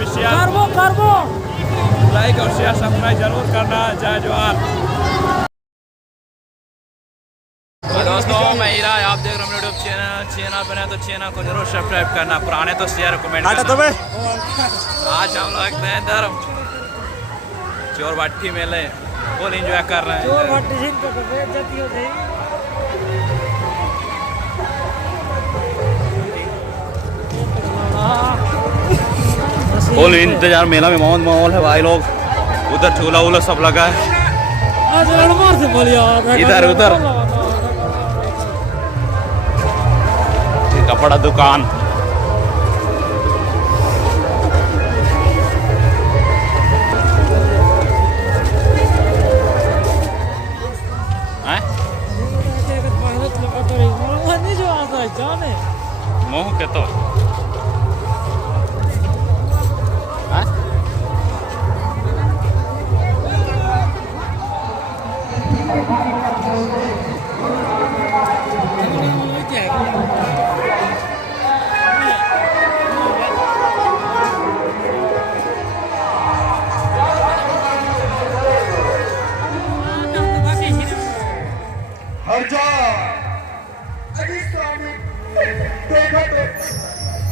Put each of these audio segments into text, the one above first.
Official करबो like और share subscribe जरूर करना। जय जवाहर। तो दोस्तों मैं हीरा, आप देख रहे हैं यूट्यूब चैनल बने तो चैनल को जरूर सब्सक्राइब करना, पुराने तो शेयर कमेंट करना। आज हम लोग हैं इधर चोर भट्टी मेले फुल एंजॉय कर रहे हैं। फुल इंतजार, मेला में मौज माहौल है भाई लोग। उधर झूला वूला सब लगा है, इधर उधर कपड़ा दुकान। मोह के तो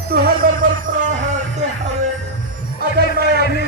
तू हर बार अगर मैं अभी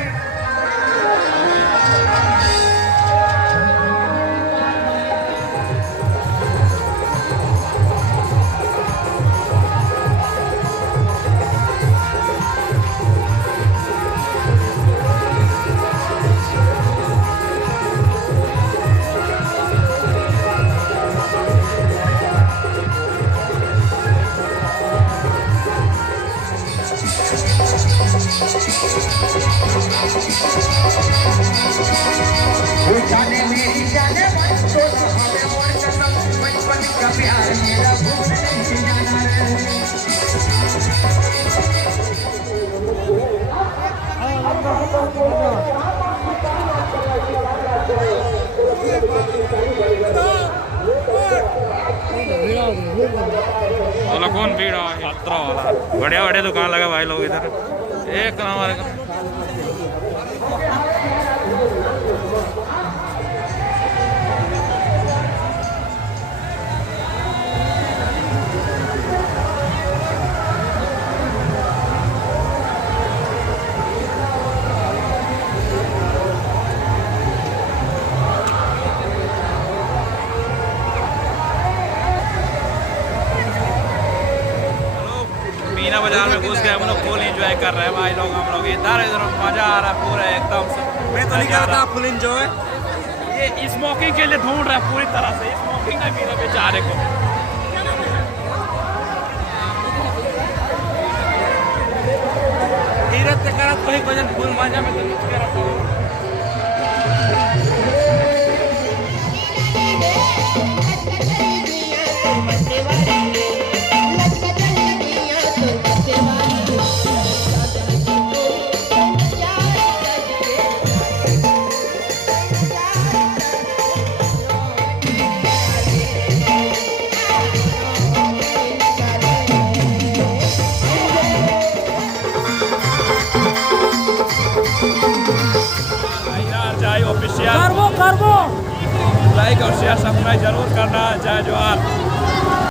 कौन भीड़ यात्रा वाला बढ़िया बढ़िया दुकान लगा भाई लोग इधर एक हमारे मीना बाजार में घुस गए हम लोग, फुल एंजॉय कर रहे हैं भाई लोग। हम लोग इधर मजा आ रहा है पूरा एकदम से। मैं तो नहीं कर रहा फुल एंजॉय। ये स्मोकिंग के लिए ढूंढ रहा है पूरी तरह से, स्मोकिंग नहीं पी रहा बेचारे को। धीरज से करा तो ही भजन फुल मजा में तो कुछ कर रहा हूं। ऑफिशियल करबो लाइक और शेयर सब्सक्राइब जरूर करना। जय जवाहर।